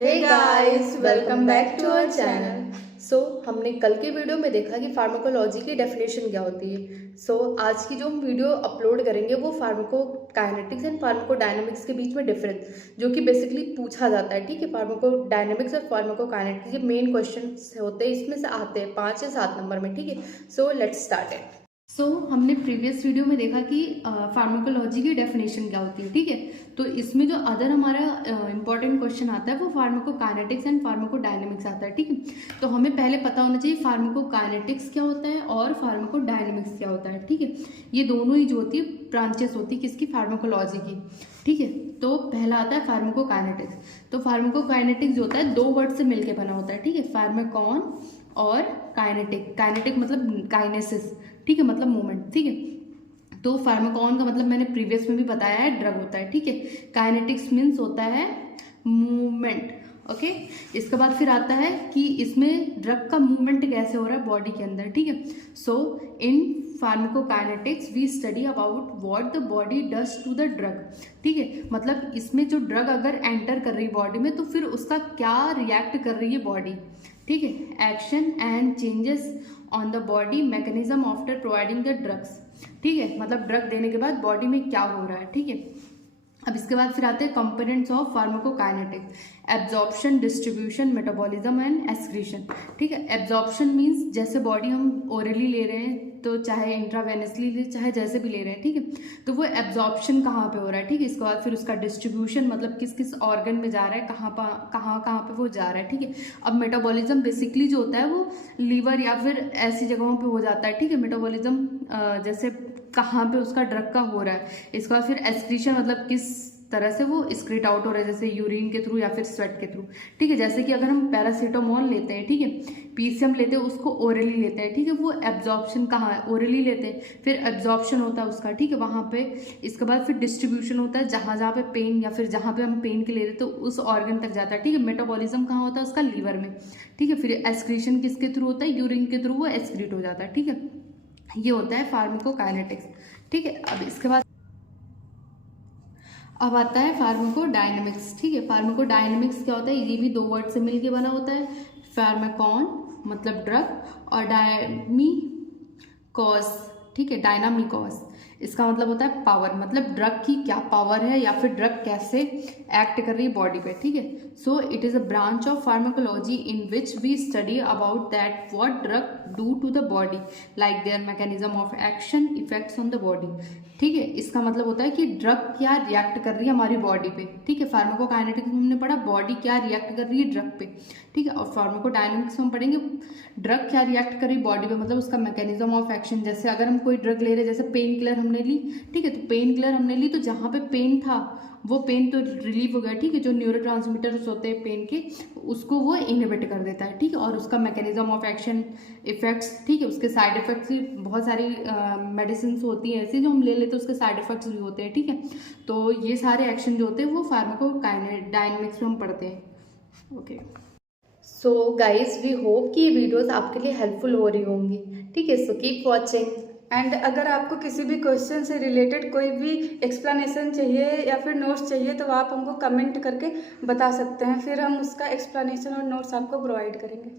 Hey guys, welcome back to our channel. हमने कल के वीडियो में देखा कि फार्माकोलॉजी की डेफिनेशन क्या होती है। आज की जो हम वीडियो अपलोड करेंगे वो फार्माकोकाइनेटिक्स एंड फार्माकोडायनामिक्स के बीच में डिफरेंस जो कि बेसिकली पूछा जाता है। ठीक है, फार्माकोडायनामिक्स और फार्माकोकाइनेटिक्स ये मेन क्वेश्चन होते हैं, इसमें से आते हैं 5 या 7 नंबर में। ठीक है, लेट्स स्टार्ट इट। हमने प्रीवियस वीडियो में देखा कि फार्माकोलॉजी की डेफिनेशन क्या होती है। ठीक है, तो इसमें जो अदर हमारा इंपॉर्टेंट क्वेश्चन आता है वो फार्माकोकाइनेटिक्स एंड फार्माकोडायनामिक्स आता है। ठीक है, तो हमें पहले पता होना चाहिए फार्माकोकाइनेटिक्स क्या होता है और फार्माकोडायनामिक्स क्या होता है। ठीक है, ये दोनों ही जो होती है ब्रांचेस होती है किसकी, फार्माकोलॉजी की। ठीक है, तो पहला आता है फार्माकोकाइनेटिक्स। तो फार्माकोकाइनेटिक्स जो होता है दो वर्ड से मिलकर बना होता है। ठीक है, फार्माकॉन और काइनेटिक। काइनेटिक मतलब काइनेसिस, ठीक है, मतलब मूवमेंट। ठीक है, तो फार्माकॉन का मतलब मैंने प्रीवियस में भी बताया है, ड्रग होता है। ठीक है, काइनेटिक्स मीन्स होता है मूवमेंट। ओके, इसके बाद फिर आता है कि इसमें ड्रग का मूवमेंट कैसे हो रहा है बॉडी के अंदर। ठीक है, in pharmacokinetics we study about what the body does to the drug. ठीक है, मतलब इसमें जो ड्रग अगर एंटर कर रही है बॉडी में तो फिर उसका क्या रिएक्ट कर रही है बॉडी। ठीक है, action and changes on the body mechanism after providing the drugs. ठीक है, मतलब ड्रग देने के बाद बॉडी में क्या हो रहा है। ठीक है, अब इसके बाद फिर आते हैं components of pharmacokinetics, absorption, distribution, metabolism and excretion. ठीक है, एब्जॉर्प्शन मींस जैसे बॉडी हम ओरली ले रहे हैं तो चाहे इंट्रावेनसली ले, चाहे जैसे भी ले रहे हैं। ठीक है, तो वो एब्जॉर्प्शन कहाँ पे हो रहा है। ठीक है, इसके बाद फिर उसका डिस्ट्रीब्यूशन मतलब किस किस ऑर्गन में जा रहा है, कहाँ पे वो जा रहा है। ठीक है, अब मेटाबॉलिज्म बेसिकली जो होता है वो लीवर या फिर ऐसी जगहों पे हो जाता है। ठीक है, मेटाबॉलिज्म जैसे कहाँ पे उसका ड्रग का हो रहा है। इसके बाद फिर एक्सक्रीशन मतलब किस तरह से वो एक्सक्रीट आउट हो रहा है, जैसे यूरिन के थ्रू या फिर स्वेट के थ्रू। ठीक है, जैसे कि अगर हम पैरासीटामोल लेते हैं, ठीक है, पीसीएम लेते हैं, उसको ओरली लेते हैं। ठीक है, वो एब्जॉर्प्शन कहाँ है, ओरली लेते हैं, फिर एब्जॉर्प्शन होता है उसका। ठीक है, वहाँ पे इसके बाद फिर डिस्ट्रीब्यूशन होता है, जहाँ जहाँ पे पेन या फिर जहाँ पे हम पेन के ले रहे तो उस ऑर्गन तक जाता है। ठीक है, मेटाबॉलिज्म कहाँ होता है उसका, लीवर में। ठीक है, फिर एक्सक्रीशन किसके थ्रू होता है, यूरिन के थ्रू वो एक्सक्रीट हो जाता है। ठीक है, ये होता है फार्माकोकाइनेटिक्स। ठीक है, अब इसके बाद अब आता है फार्माकोडायनामिक्स। ठीक है, फार्माकोडायनामिक्स क्या होता है, ये भी दो वर्ड से मिलके बना होता है। फार्माकॉन मतलब ड्रग और डायमी कॉज। ठीक है, डायनामिकॉज इसका मतलब होता है पावर, मतलब ड्रग की क्या पावर है या फिर ड्रग कैसे एक्ट कर रही है बॉडी पे। ठीक है, it is a branch of pharmacology in which we study about that what drug do to the body like their mechanism of action effects on the body. ठीक है, इसका मतलब होता है कि ड्रग क्या रिएक्ट कर रही है हमारी बॉडी पे। ठीक है, फार्माकोकाइनेटिक्स में हमने पढ़ा बॉडी क्या रिएक्ट कर रही है ड्रग पे। ठीक है, और फार्माकोडायनामिक्स में हम पढ़ेंगे ड्रग क्या रिएक्ट कर रही है बॉडी पे, मतलब उसका मैकेनिज्म ऑफ एक्शन। जैसे अगर हम कोई ड्रग ले रहे हैं, जैसे पेन किलर हमने ली। ठीक है, तो पेन किलर हमने ली तो जहाँ पे पेन था वो पेन तो रिलीव हो गया। ठीक है, जो न्यूरोट्रांसमीटर्स होते हैं पेन के उसको वो इनहिबिट कर देता है। ठीक है, और उसका मैकेनिज्म ऑफ एक्शन इफेक्ट्स। ठीक है, उसके साइड इफेक्ट्स भी बहुत सारी मेडिसिन होती हैं ऐसी जो हम ले लेते हैं, उसके साइड इफेक्ट्स भी होते हैं। ठीक है, तो ये सारे एक्शन जो होते हैं वो फार्माकोडायनामिक्स में हम पढ़ते हैं। ओके, गाइज वी होप कि ये वीडियोस आपके लिए हेल्पफुल हो रही होंगी। ठीक है, कीप वॉचिंग। एंड अगर आपको किसी भी क्वेश्चन से रिलेटेड कोई भी एक्सप्लेनेशन चाहिए या फिर नोट्स चाहिए तो आप हमको कमेंट करके बता सकते हैं, फिर हम उसका एक्सप्लेनेशन और नोट्स आपको प्रोवाइड करेंगे।